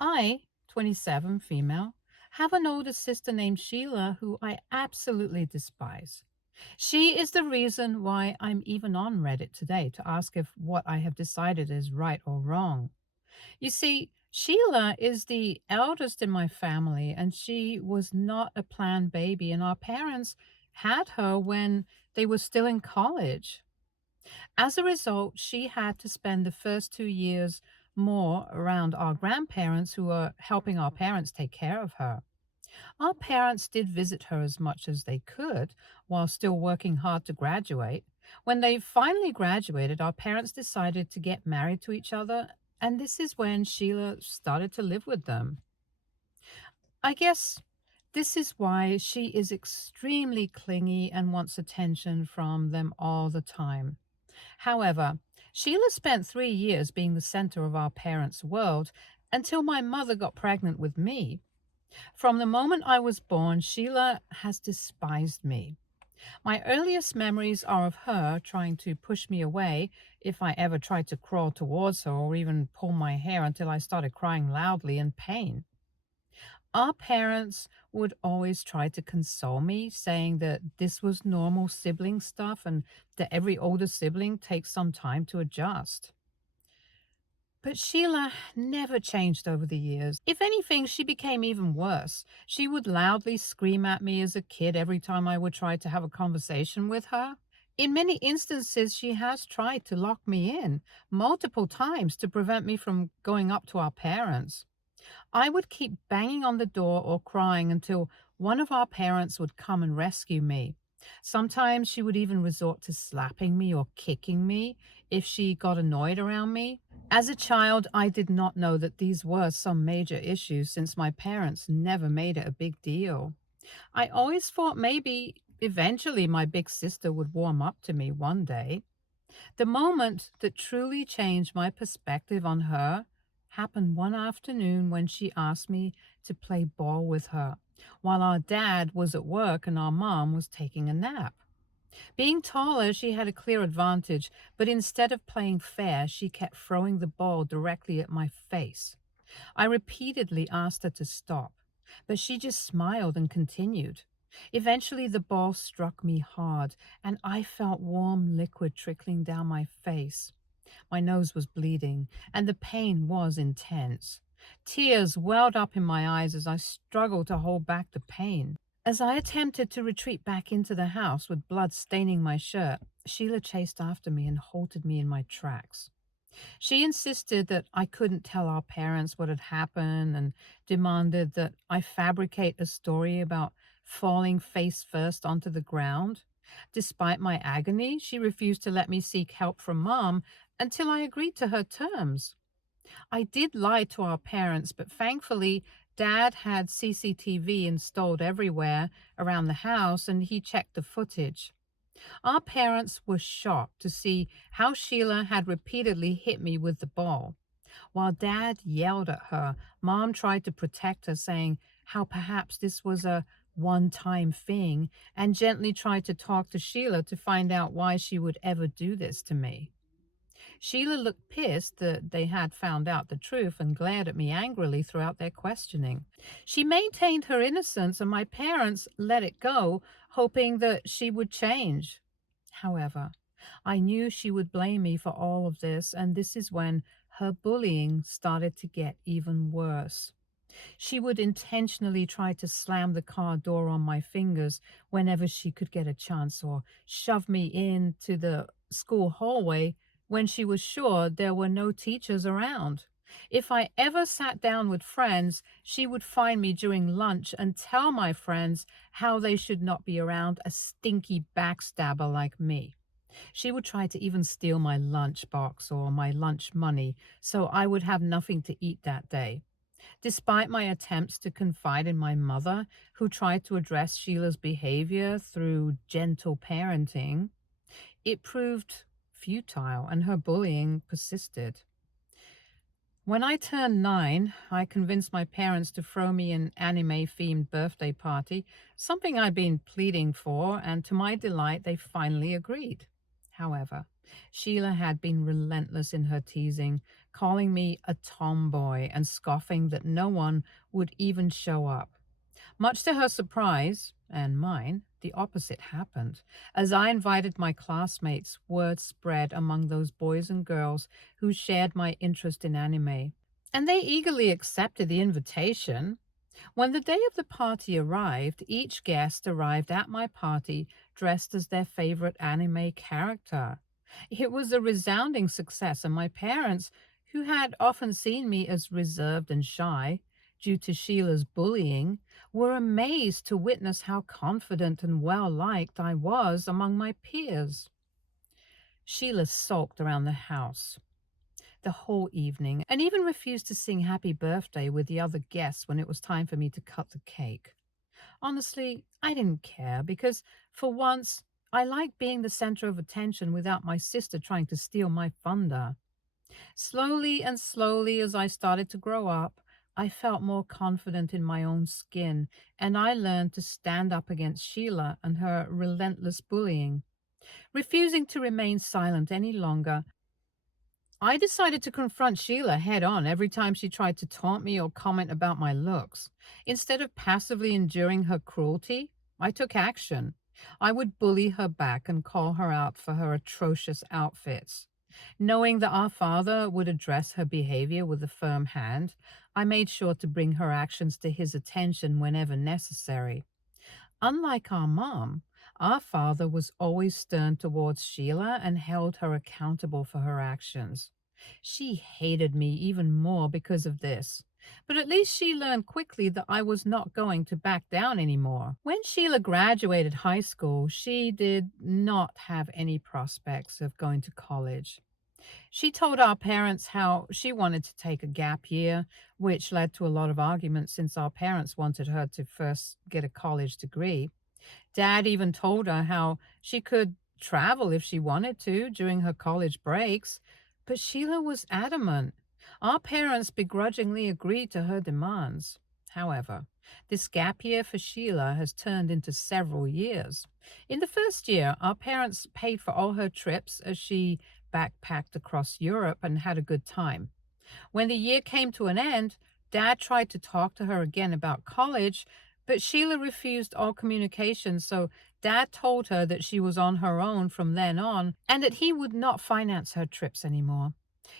I, 27, female, have an older sister named Sheila who I absolutely despise. She is the reason why I'm even on Reddit today to ask if what I have decided is right or wrong. You see, Sheila is the eldest in my family, and she was not a planned baby, and our parents had her when they were still in college. As a result, she had to spend the first 2 years more around our grandparents who were helping our parents take care of her. Our parents did visit her as much as they could while still working hard to graduate. When they finally graduated, our parents decided to get married to each other, and this is when Sheila started to live with them. I guess this is why she is extremely clingy and wants attention from them all the time. However, Sheila spent 3 years being the center of our parents' world until my mother got pregnant with me. From the moment I was born, Sheila has despised me. My earliest memories are of her trying to push me away if I ever tried to crawl towards her or even pull my hair until I started crying loudly in pain. Our parents would always try to console me, saying that this was normal sibling stuff and that every older sibling takes some time to adjust. But Sheila never changed over the years. If anything, she became even worse. She would loudly scream at me as a kid every time I would try to have a conversation with her. In many instances, she has tried to lock me in multiple times to prevent me from going up to our parents. I would keep banging on the door or crying until one of our parents would come and rescue me. Sometimes she would even resort to slapping me or kicking me if she got annoyed around me. As a child, I did not know that these were some major issues since my parents never made it a big deal. I always thought maybe eventually my big sister would warm up to me one day. The moment that truly changed my perspective on her happened one afternoon when she asked me to play ball with her while our dad was at work and our mom was taking a nap. Being taller, she had a clear advantage, but instead of playing fair, she kept throwing the ball directly at my face. I repeatedly asked her to stop, but she just smiled and continued. Eventually, the ball struck me hard, and I felt warm liquid trickling down my face. My nose was bleeding, and the pain was intense. Tears welled up in my eyes as I struggled to hold back the pain. As I attempted to retreat back into the house with blood staining my shirt, Sheila chased after me and halted me in my tracks. She insisted that I couldn't tell our parents what had happened and demanded that I fabricate a story about falling face first onto the ground. Despite my agony, she refused to let me seek help from mom until I agreed to her terms. I did lie to our parents, but thankfully, Dad had CCTV installed everywhere around the house and he checked the footage. Our parents were shocked to see how Sheila had repeatedly hit me with the ball. While Dad yelled at her, Mom tried to protect her, saying how perhaps this was a one time thing, and gently tried to talk to Sheila to find out why she would ever do this to me. Sheila looked pissed that they had found out the truth and glared at me angrily throughout their questioning. She maintained her innocence, and my parents let it go, hoping that she would change. However, I knew she would blame me for all of this, and this is when her bullying started to get even worse. She would intentionally try to slam the car door on my fingers whenever she could get a chance, or shove me into the school hallway when she was sure there were no teachers around. If I ever sat down with friends, she would find me during lunch and tell my friends how they should not be around a stinky backstabber like me. She would try to even steal my lunch box or my lunch money so I would have nothing to eat that day. Despite my attempts to confide in my mother, who tried to address Sheila's behavior through gentle parenting, it proved futile and her bullying persisted. When I turned 9, I convinced my parents to throw me an anime themed birthday party, something I'd been pleading for, and to my delight, they finally agreed. However, Sheila had been relentless in her teasing, calling me a tomboy and scoffing that no one would even show up. Much to her surprise, and mine, the opposite happened. As I invited my classmates, word spread among those boys and girls who shared my interest in anime, and they eagerly accepted the invitation. When the day of the party arrived, each guest arrived at my party dressed as their favorite anime character. It was a resounding success, and my parents, who had often seen me as reserved and shy due to Sheila's bullying, were amazed to witness how confident and well liked I was among my peers. Sheila sulked around the house the whole evening and even refused to sing happy birthday with the other guests when it was time for me to cut the cake. Honestly, I didn't care because, for once, I liked being the center of attention without my sister trying to steal my thunder. Slowly and slowly, as I started to grow up, I felt more confident in my own skin, and I learned to stand up against Sheila and her relentless bullying. Refusing to remain silent any longer, I decided to confront Sheila head on every time she tried to taunt me or comment about my looks. Instead of passively enduring her cruelty, I took action. I would bully her back and call her out for her atrocious outfits. Knowing that our father would address her behavior with a firm hand, I made sure to bring her actions to his attention whenever necessary. Unlike our mom, our father was always stern towards Sheila and held her accountable for her actions. She hated me even more because of this. But at least she learned quickly that I was not going to back down anymore. When Sheila graduated high school, she did not have any prospects of going to college. She told our parents how she wanted to take a gap year, which led to a lot of arguments since our parents wanted her to first get a college degree. Dad even told her how she could travel if she wanted to during her college breaks, but Sheila was adamant. Our parents begrudgingly agreed to her demands. However, this gap year for Sheila has turned into several years. In the first year, our parents paid for all her trips as she backpacked across Europe and had a good time. When the year came to an end, Dad tried to talk to her again about college, but Sheila refused all communication, so Dad told her that she was on her own from then on and that he would not finance her trips anymore.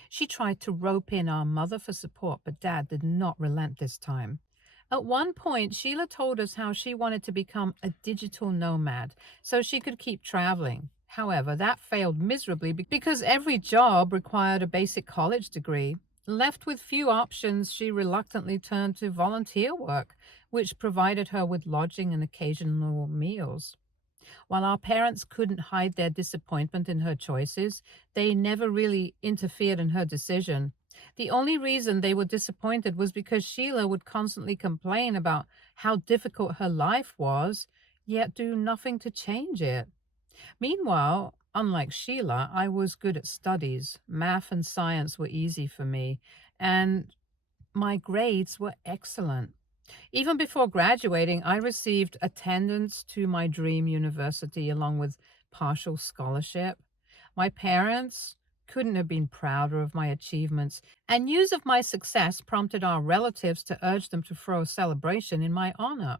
She tried to rope in our mother for support, but Dad did not relent this time. At one point, Sheila told us how she wanted to become a digital nomad so she could keep traveling. However, that failed miserably because every job required a basic college degree. Left with few options, she reluctantly turned to volunteer work, which provided her with lodging and occasional meals. While our parents couldn't hide their disappointment in her choices, they never really interfered in her decision. The only reason they were disappointed was because Sheila would constantly complain about how difficult her life was, yet do nothing to change it. Meanwhile, unlike Sheila, I was good at studies. Math and science were easy for me, and my grades were excellent. Even before graduating, I received attendance to my dream university along with partial scholarship. My parents couldn't have been prouder of my achievements, and news of my success prompted our relatives to urge them to throw a celebration in my honor.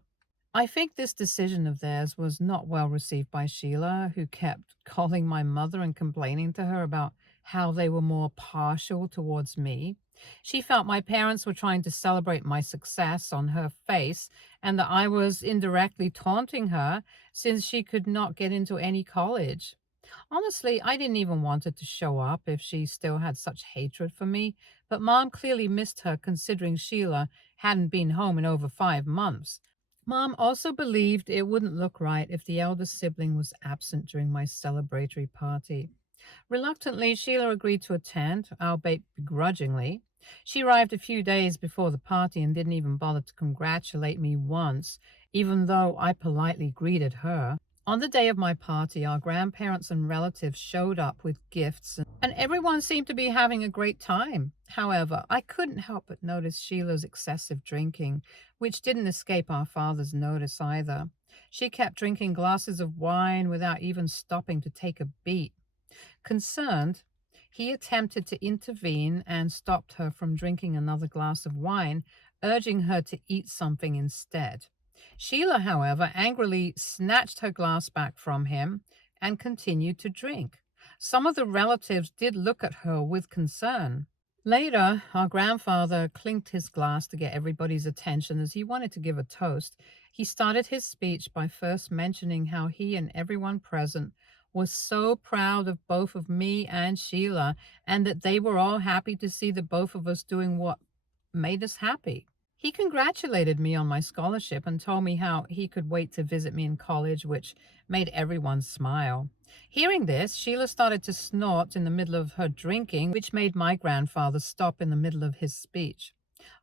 I think this decision of theirs was not well received by Sheila, who kept calling my mother and complaining to her about how they were more partial towards me. She felt my parents were trying to celebrate my success on her face and that I was indirectly taunting her since she could not get into any college. Honestly, I didn't even want her to show up if she still had such hatred for me, but Mom clearly missed her considering Sheila hadn't been home in over 5 months. Mom also believed it wouldn't look right if the eldest sibling was absent during my celebratory party. Reluctantly, Sheila agreed to attend, albeit begrudgingly. She arrived a few days before the party and didn't even bother to congratulate me once, even though I politely greeted her. On the day of my party, our grandparents and relatives showed up with gifts, and everyone seemed to be having a great time. However, I couldn't help but notice Sheila's excessive drinking, which didn't escape our father's notice either. She kept drinking glasses of wine without even stopping to take a beat. Concerned, He attempted to intervene and stopped her from drinking another glass of wine, urging her to eat something instead. Sheila, however, angrily snatched her glass back from him and continued to drink. Some of the relatives did look at her with concern. Later, our grandfather clinked his glass to get everybody's attention as he wanted to give a toast. He started his speech by first mentioning how he and everyone present was so proud of both of me and Sheila, and that they were all happy to see the both of us doing what made us happy. He congratulated me on my scholarship and told me how he could wait to visit me in college, which made everyone smile. Hearing this, Sheila started to snort in the middle of her drinking, which made my grandfather stop in the middle of his speech.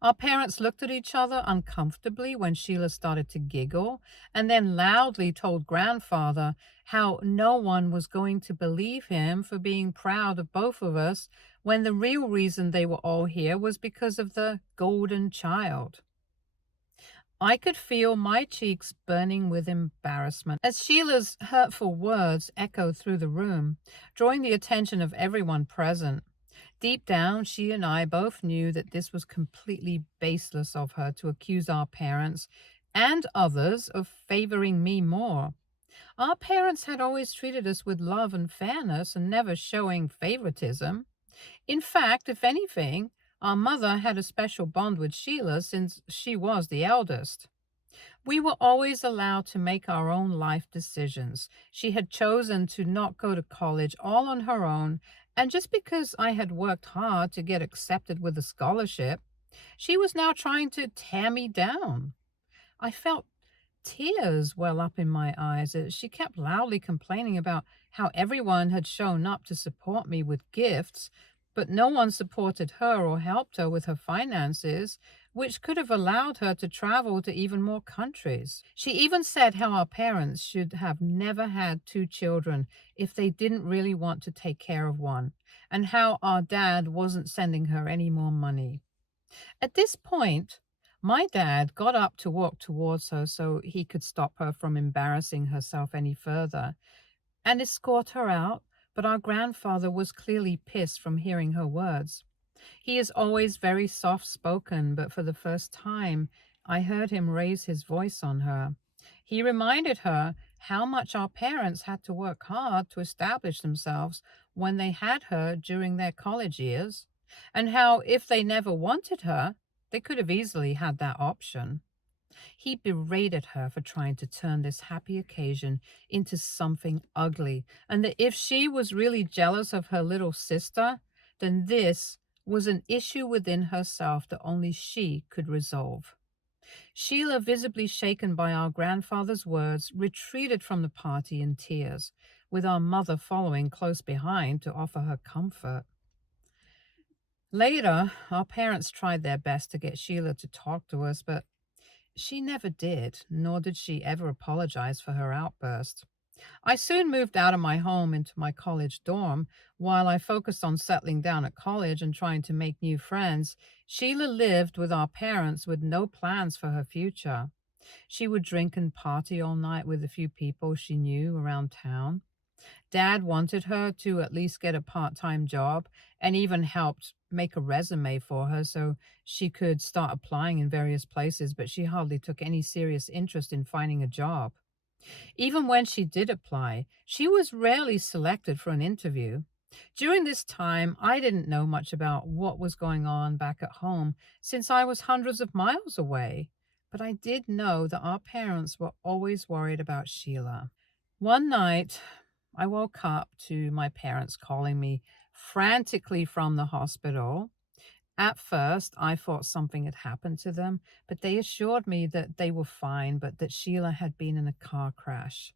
Our parents looked at each other uncomfortably when Sheila started to giggle, and then loudly told grandfather how no one was going to believe him for being proud of both of us, when the real reason they were all here was because of the golden child. I could feel my cheeks burning with embarrassment as Sheila's hurtful words echoed through the room, drawing the attention of everyone present. Deep down, she and I both knew that this was completely baseless of her to accuse our parents and others of favoring me more. Our parents had always treated us with love and fairness and never showing favoritism. In fact, if anything, our mother had a special bond with Sheila since she was the eldest. We were always allowed to make our own life decisions. She had chosen to not go to college all on her own, and just because I had worked hard to get accepted with a scholarship, she was now trying to tear me down. I felt tears well up in my eyes as she kept loudly complaining about how everyone had shown up to support me with gifts, but no one supported her or helped her with her finances, which could have allowed her to travel to even more countries. She even said how our parents should have never had two children if they didn't really want to take care of one, and how our dad wasn't sending her any more money. At this point, my dad got up to walk towards her so he could stop her from embarrassing herself any further and escort her out, but our grandfather was clearly pissed from hearing her words. He is always very soft spoken, but for the first time, I heard him raise his voice on her. He reminded her how much our parents had to work hard to establish themselves when they had her during their college years, and how if they never wanted her, they could have easily had that option. He berated her for trying to turn this happy occasion into something ugly, and that if she was really jealous of her little sister, then this was an issue within herself that only she could resolve. Sheila, visibly shaken by our grandfather's words, retreated from the party in tears, with our mother following close behind to offer her comfort. Later, our parents tried their best to get Sheila to talk to us, but she never did, nor did she ever apologize for her outburst. I soon moved out of my home into my college dorm. While I focused on settling down at college and trying to make new friends, Sheila lived with our parents with no plans for her future. She would drink and party all night with a few people she knew around town. Dad wanted her to at least get a part-time job and even helped make a resume for her so she could start applying in various places, but she hardly took any serious interest in finding a job. Even when she did apply, she was rarely selected for an interview. During this time, I didn't know much about what was going on back at home since I was hundreds of miles away, but I did know that our parents were always worried about Sheila. One night, I woke up to my parents calling me frantically from the hospital. At first, I thought something had happened to them, but they assured me that they were fine, but that Sheila had been in a car crash.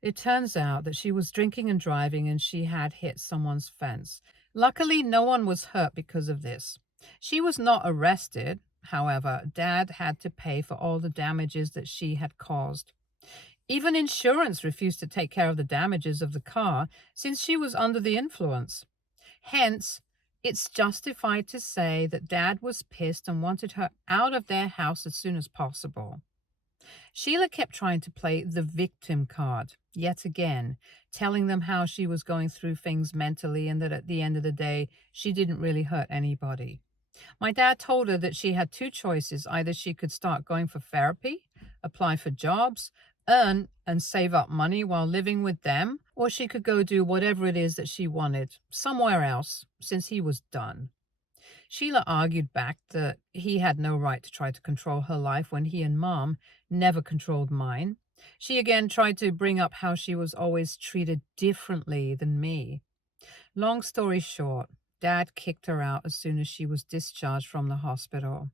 It turns out that she was drinking and driving and she had hit someone's fence. Luckily, no one was hurt because of this. She was not arrested. However, Dad had to pay for all the damages that she had caused. Even insurance refused to take care of the damages of the car since she was under the influence. Hence, it's justified to say that Dad was pissed and wanted her out of their house as soon as possible. Sheila kept trying to play the victim card yet again, telling them how she was going through things mentally and that at the end of the day, she didn't really hurt anybody. My dad told her that she had two choices. Either she could start going for therapy, apply for jobs, earn and save up money while living with them, or she could go do whatever it is that she wanted somewhere else since he was done. Sheila argued back that he had no right to try to control her life when he and Mom never controlled mine. She again tried to bring up how she was always treated differently than me. Long story short, Dad kicked her out as soon as she was discharged from the hospital.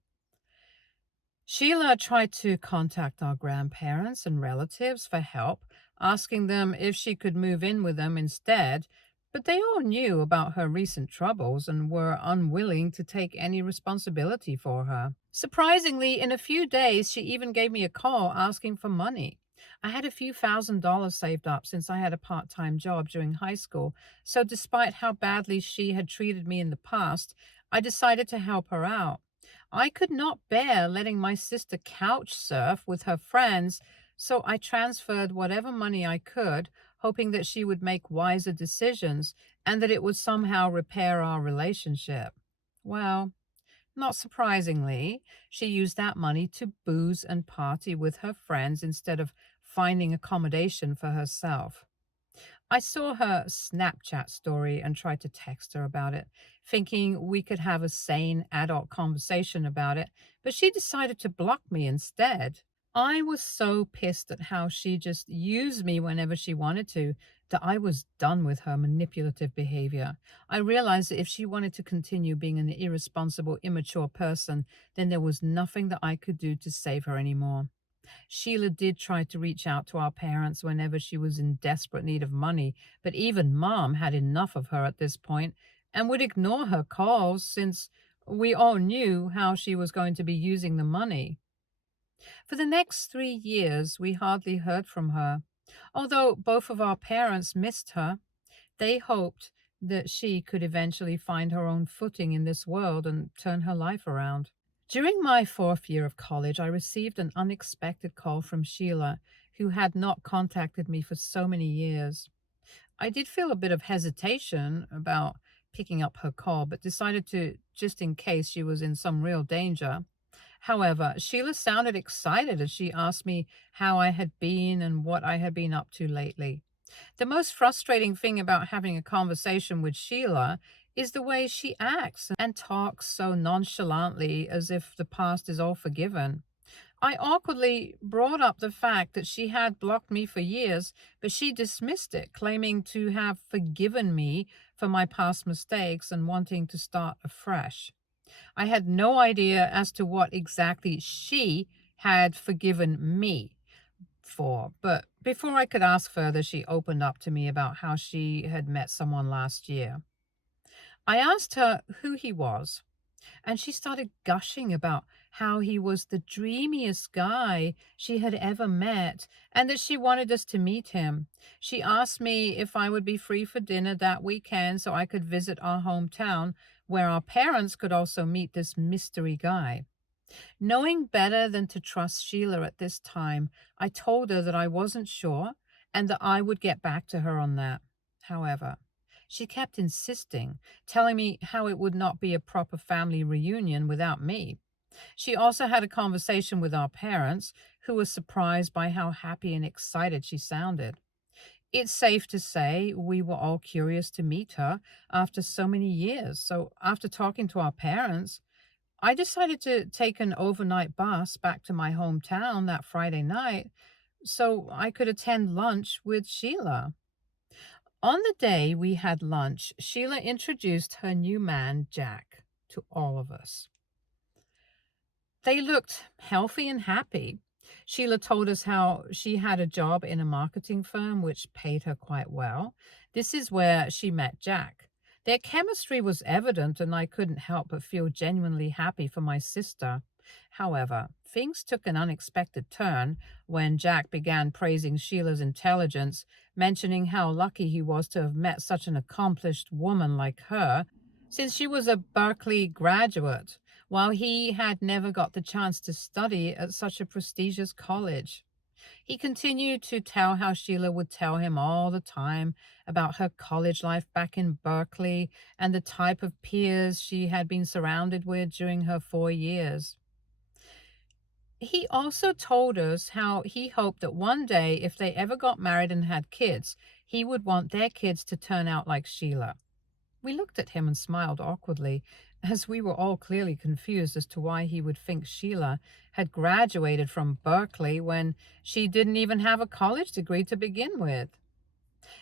Sheila tried to contact our grandparents and relatives for help, asking them if she could move in with them instead, but they all knew about her recent troubles and were unwilling to take any responsibility for her. Surprisingly, in a few days, she even gave me a call asking for money. I had a few $1,000s saved up since I had a part time job during high school, so despite how badly she had treated me in the past, I decided to help her out. I could not bear letting my sister couch surf with her friends, so I transferred whatever money I could, hoping that she would make wiser decisions and that it would somehow repair our relationship. Well, not surprisingly, she used that money to booze and party with her friends instead of finding accommodation for herself. I saw her Snapchat story and tried to text her about it, thinking we could have a sane adult conversation about it, but she decided to block me instead. I was so pissed at how she just used me whenever she wanted to that I was done with her manipulative behavior. I realized that if she wanted to continue being an irresponsible, immature person, then there was nothing that I could do to save her anymore. Sheila did try to reach out to our parents whenever she was in desperate need of money, but even Mom had enough of her at this point and would ignore her calls since we all knew how she was going to be using the money. For the next 3 years, we hardly heard from her. Although both of our parents missed her, they hoped that she could eventually find her own footing in this world and turn her life around. During my fourth year of college, I received an unexpected call from Sheila, who had not contacted me for so many years. I did feel a bit of hesitation about picking up her call, but decided to, just in case she was in some real danger. However, Sheila sounded excited as she asked me how I had been and what I had been up to lately. The most frustrating thing about having a conversation with Sheila is the way she acts and talks so nonchalantly as if the past is all forgiven. I awkwardly brought up the fact that she had blocked me for years, but she dismissed it, claiming to have forgiven me for my past mistakes and wanting to start afresh. I had no idea as to what exactly she had forgiven me for, but before I could ask further, she opened up to me about how she had met someone last year. I asked her who he was, and she started gushing about how he was the dreamiest guy she had ever met and that she wanted us to meet him. She asked me if I would be free for dinner that weekend so I could visit our hometown where our parents could also meet this mystery guy. Knowing better than to trust Sheila at this time, I told her that I wasn't sure and that I would get back to her on that. However, she kept insisting, telling me how it would not be a proper family reunion without me. She also had a conversation with our parents, who were surprised by how happy and excited she sounded. It's safe to say we were all curious to meet her after so many years. So, after talking to our parents, I decided to take an overnight bus back to my hometown that Friday night so I could attend lunch with Sheila. On the day we had lunch, Sheila introduced her new man, Jack, to all of us. They looked healthy and happy. Sheila told us how she had a job in a marketing firm which paid her quite well. This is where she met Jack. Their chemistry was evident, and I couldn't help but feel genuinely happy for my sister. However, things took an unexpected turn when Jack began praising Sheila's intelligence, mentioning how lucky he was to have met such an accomplished woman like her, since she was a Berkeley graduate. while he had never got the chance to study at such a prestigious college. He continued to tell how Sheila would tell him all the time about her college life back in Berkeley and the type of peers she had been surrounded with during her 4 years. He also told us how he hoped that one day, if they ever got married and had kids, he would want their kids to turn out like Sheila. We looked at him and smiled awkwardly, as we were all clearly confused as to why he would think Sheila had graduated from Berkeley when she didn't even have a college degree to begin with.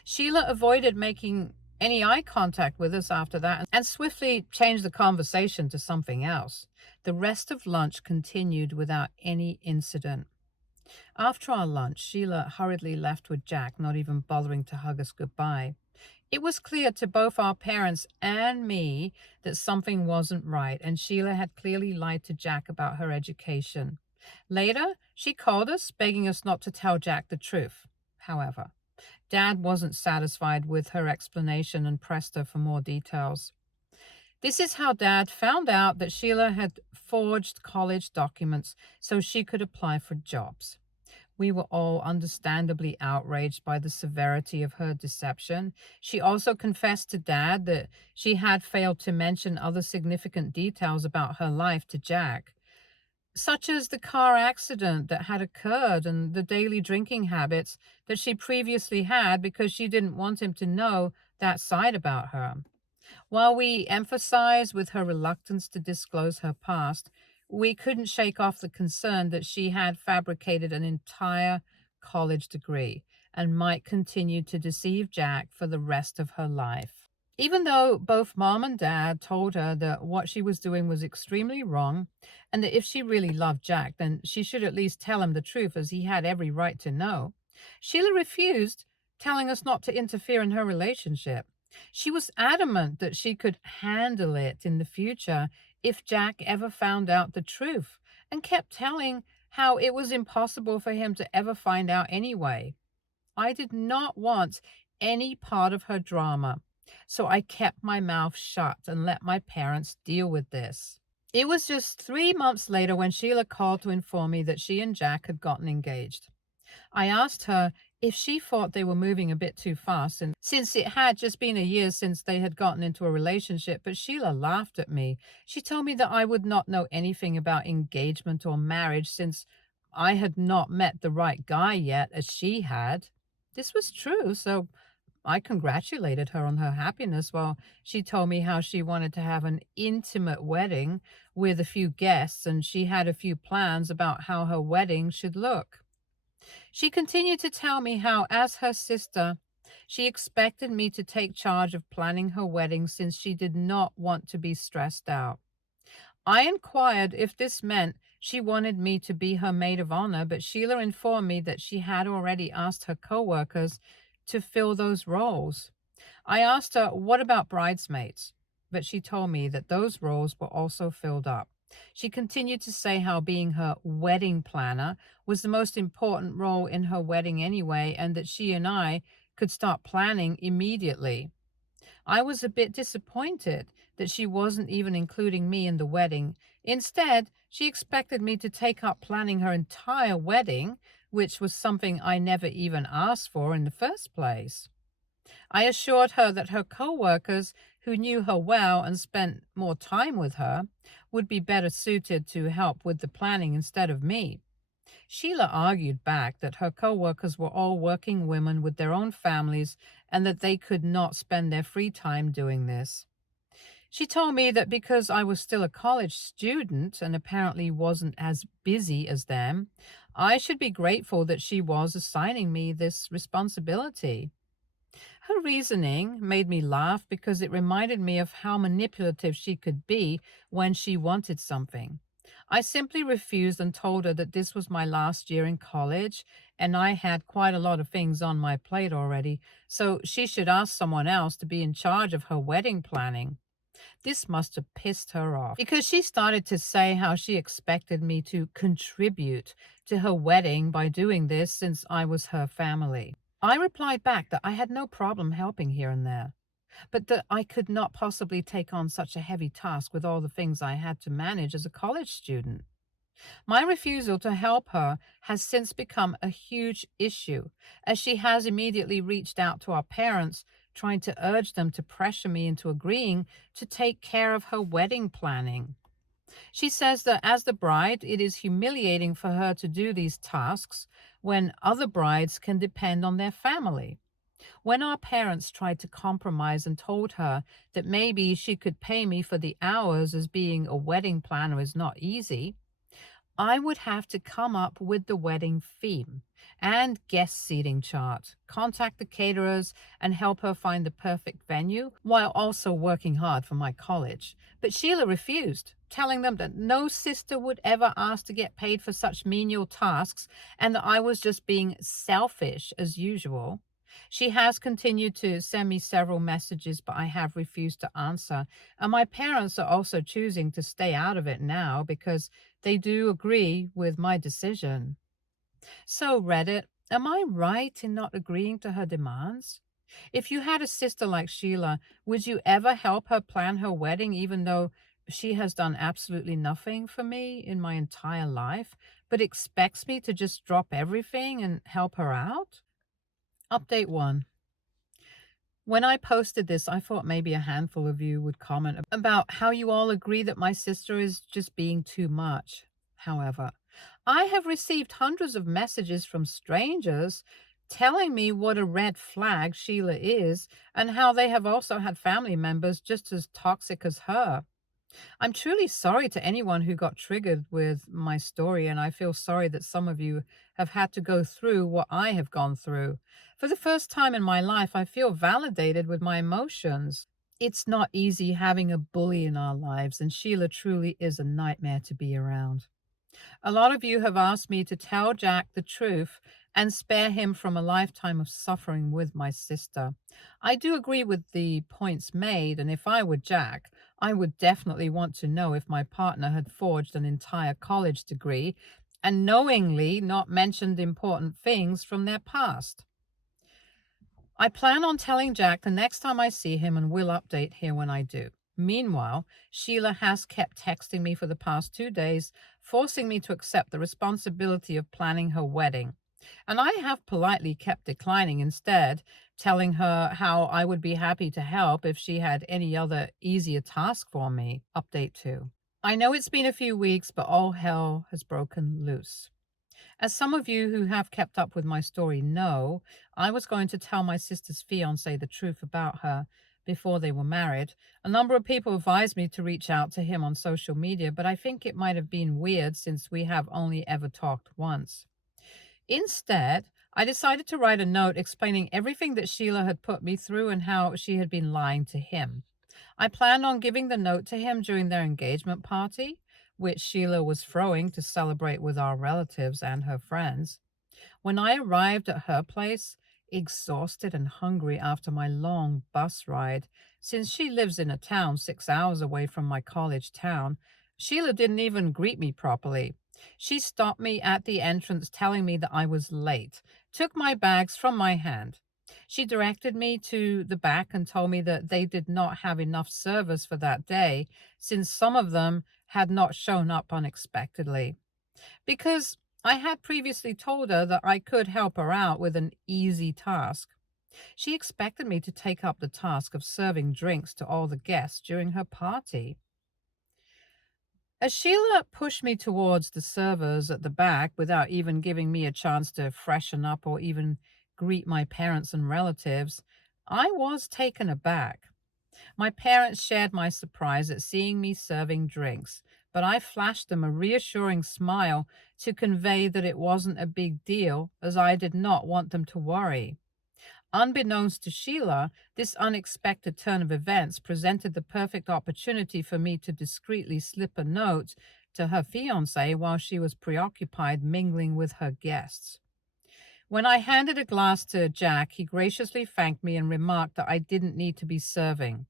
Sheila avoided making any eye contact with us after that and swiftly changed the conversation to something else. The rest of lunch continued without any incident. After our lunch, Sheila hurriedly left with Jack, not even bothering to hug us goodbye. It was clear to both our parents and me that something wasn't right, and Sheila had clearly lied to Jack about her education. Later, she called us, begging us not to tell Jack the truth. However, Dad wasn't satisfied with her explanation and pressed her for more details. This is how Dad found out that Sheila had forged college documents so she could apply for jobs. We were all understandably outraged by the severity of her deception. She also confessed to Dad that she had failed to mention other significant details about her life to Jack, such as the car accident that had occurred and the daily drinking habits that she previously had because she didn't want him to know that side about her. While we emphasized with her reluctance to disclose her past, we couldn't shake off the concern that she had fabricated an entire college degree and might continue to deceive Jack for the rest of her life. Even though both Mom and Dad told her that what she was doing was extremely wrong and that if she really loved Jack, then she should at least tell him the truth as he had every right to know, Sheila refused, telling us not to interfere in her relationship. She was adamant that she could handle it in the future if Jack ever found out the truth, and kept telling how it was impossible for him to ever find out anyway. I did not want any part of her drama, so I kept my mouth shut and let my parents deal with this. It was just 3 months later when Sheila called to inform me that she and Jack had gotten engaged. I asked her if she thought they were moving a bit too fast, and since it had just been a year since they had gotten into a relationship, but Sheila laughed at me. She told me that I would not know anything about engagement or marriage since I had not met the right guy yet, as she had. This was true, so I congratulated her on her happiness while she told me how she wanted to have an intimate wedding with a few guests, and she had a few plans about how her wedding should look. She continued to tell me how, as her sister, she expected me to take charge of planning her wedding since she did not want to be stressed out. I inquired if this meant she wanted me to be her maid of honor, but Sheila informed me that she had already asked her coworkers to fill those roles. I asked her, what about bridesmaids? But she told me that those roles were also filled up. She continued to say how being her wedding planner was the most important role in her wedding anyway, and that she and I could start planning immediately. I was a bit disappointed that she wasn't even including me in the wedding. Instead, she expected me to take up planning her entire wedding, which was something I never even asked for in the first place. I assured her that her coworkers, who knew her well and spent more time with her, would be better suited to help with the planning instead of me. Sheila argued back that her coworkers were all working women with their own families and that they could not spend their free time doing this. She told me that because I was still a college student and apparently wasn't as busy as them, I should be grateful that she was assigning me this responsibility. Her reasoning made me laugh because it reminded me of how manipulative she could be when she wanted something. I simply refused and told her that this was my last year in college and I had quite a lot of things on my plate already, so she should ask someone else to be in charge of her wedding planning. This must have pissed her off because she started to say how she expected me to contribute to her wedding by doing this since I was her family. I replied back that I had no problem helping here and there. but that I could not possibly take on such a heavy task with all the things I had to manage as a college student. My refusal to help her has since become a huge issue, as she has immediately reached out to our parents, trying to urge them to pressure me into agreeing to take care of her wedding planning. She says that as the bride, it is humiliating for her to do these tasks when other brides can depend on their family. When our parents tried to compromise and told her that maybe she could pay me for the hours, as being a wedding planner is not easy, I would have to come up with the wedding theme and guest seating chart, contact the caterers, and help her find the perfect venue while also working hard for my college. But Sheila refused, telling them that no sister would ever ask to get paid for such menial tasks and that I was just being selfish as usual. She has continued to send me several messages, but I have refused to answer. And my parents are also choosing to stay out of it now because they do agree with my decision. So, Reddit, am I right in not agreeing to her demands? If you had a sister like Sheila, would you ever help her plan her wedding, even though she has done absolutely nothing for me in my entire life, but expects me to just drop everything and help her out? Update 1. When I posted this, I thought maybe a handful of you would comment about how you all agree that my sister is just being too much. However, I have received hundreds of messages from strangers telling me what a red flag Sheila is and how they have also had family members just as toxic as her. I'm truly sorry to anyone who got triggered with my story, and I feel sorry that some of you have had to go through what I have gone through. For the first time in my life, I feel validated with my emotions. It's not easy having a bully in our lives, and Sheila truly is a nightmare to be around. A lot of you have asked me to tell Jack the truth and spare him from a lifetime of suffering with my sister. I do agree with the points made, and if I were Jack, I would definitely want to know if my partner had forged an entire college degree and knowingly not mentioned important things from their past. I plan on telling Jack the next time I see him and will update here when I do. Meanwhile, Sheila has kept texting me for the past 2 days, forcing me to accept the responsibility of planning her wedding. And I have politely kept declining instead, telling her how I would be happy to help if she had any other easier task for me. Update 2. I know it's been a few weeks, but all hell has broken loose. As some of you who have kept up with my story know, I was going to tell my sister's fiancé the truth about her before they were married. A number of people advised me to reach out to him on social media, but I think it might have been weird since we have only ever talked once. Instead, I decided to write a note explaining everything that Sheila had put me through and how she had been lying to him. I planned on giving the note to him during their engagement party, which Sheila was throwing to celebrate with our relatives and her friends. When I arrived at her place, exhausted and hungry after my long bus ride, since she lives in a town 6 hours away from my college town, Sheila didn't even greet me properly. She stopped me at the entrance telling me that I was late, took my bags from my hand. She directed me to the back and told me that they did not have enough service for that day, since some of them had not shown up unexpectedly. Because I had previously told her that I could help her out with an easy task, she expected me to take up the task of serving drinks to all the guests during her party. As Sheila pushed me towards the servers at the back without even giving me a chance to freshen up or even greet my parents and relatives, I was taken aback. My parents shared my surprise at seeing me serving drinks, but I flashed them a reassuring smile to convey that it wasn't a big deal, as I did not want them to worry. Unbeknownst to Sheila, this unexpected turn of events presented the perfect opportunity for me to discreetly slip a note to her fiancé while she was preoccupied mingling with her guests. When I handed a glass to Jack, he graciously thanked me and remarked that I didn't need to be serving.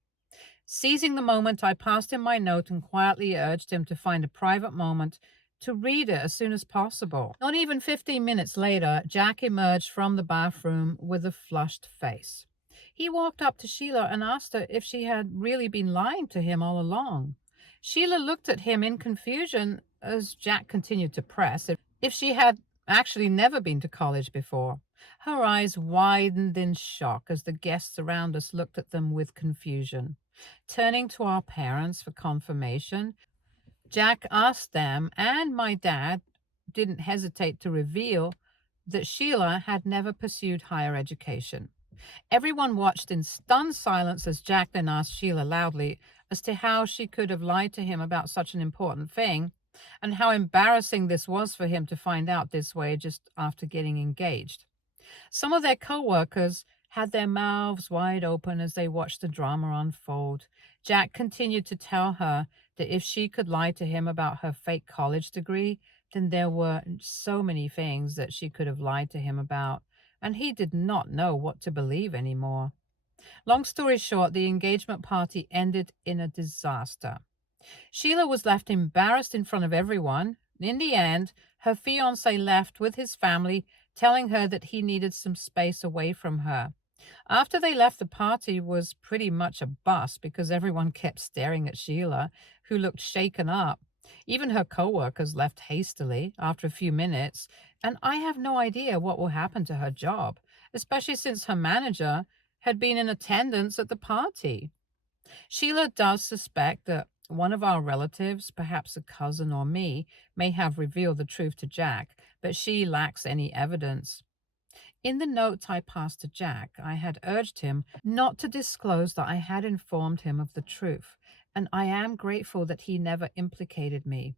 Seizing the moment, I passed him my note and quietly urged him to find a private moment to read it as soon as possible. Not even 15 minutes later, Jack emerged from the bathroom with a flushed face. He walked up to Sheila and asked her if she had really been lying to him all along. Sheila looked at him in confusion as Jack continued to press if she had actually never been to college before. Her eyes widened in shock as the guests around us looked at them with confusion. Turning to our parents for confirmation, Jack asked them, and my dad didn't hesitate to reveal that Sheila had never pursued higher education. Everyone watched in stunned silence as Jack then asked Sheila loudly as to how she could have lied to him about such an important thing and how embarrassing this was for him to find out this way just after getting engaged. Some of their co-workers had their mouths wide open as they watched the drama unfold. Jack continued to tell her that if she could lie to him about her fake college degree, then there were so many things that she could have lied to him about, and he did not know what to believe anymore. Long story short, the engagement party ended in a disaster. Sheila was left embarrassed in front of everyone. In the end, her fiancé left with his family, telling her that he needed some space away from her. After they left, the party was pretty much a bust because everyone kept staring at Sheila, who looked shaken up. Even her coworkers left hastily after a few minutes, and I have no idea what will happen to her job, especially since her manager had been in attendance at the party. Sheila does suspect that one of our relatives, perhaps a cousin or me, may have revealed the truth to Jack, but she lacks any evidence. In the note I passed to Jack, I had urged him not to disclose that I had informed him of the truth, and I am grateful that he never implicated me.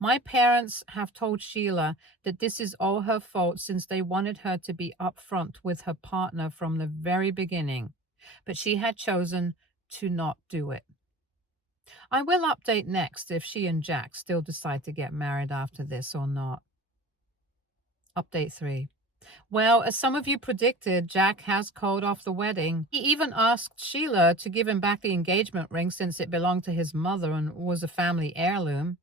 My parents have told Sheila that this is all her fault since they wanted her to be upfront with her partner from the very beginning, but she had chosen to not do it. I will update next if she and Jack still decide to get married after this or not. Update 3. Well, as some of you predicted, Jack has called off the wedding. He even asked Sheila to give him back the engagement ring since it belonged to his mother and was a family heirloom.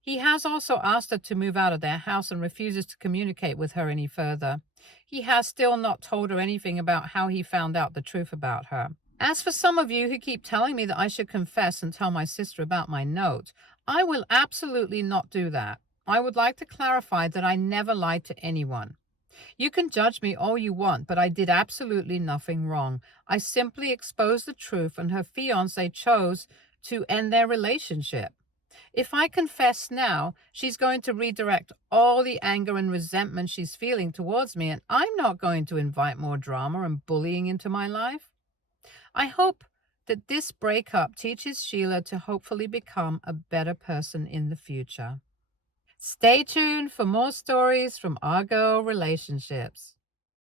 He has also asked her to move out of their house and refuses to communicate with her any further. He has still not told her anything about how he found out the truth about her. As for some of you who keep telling me that I should confess and tell my sister about my note, I will absolutely not do that. I would like to clarify that I never lied to anyone. You can judge me all you want, but I did absolutely nothing wrong. I simply exposed the truth, and her fiancé chose to end their relationship. If I confess now, she's going to redirect all the anger and resentment she's feeling towards me, and I'm not going to invite more drama and bullying into my life. I hope that this breakup teaches Sheila to hopefully become a better person in the future. Stay tuned for more stories from our girl relationships.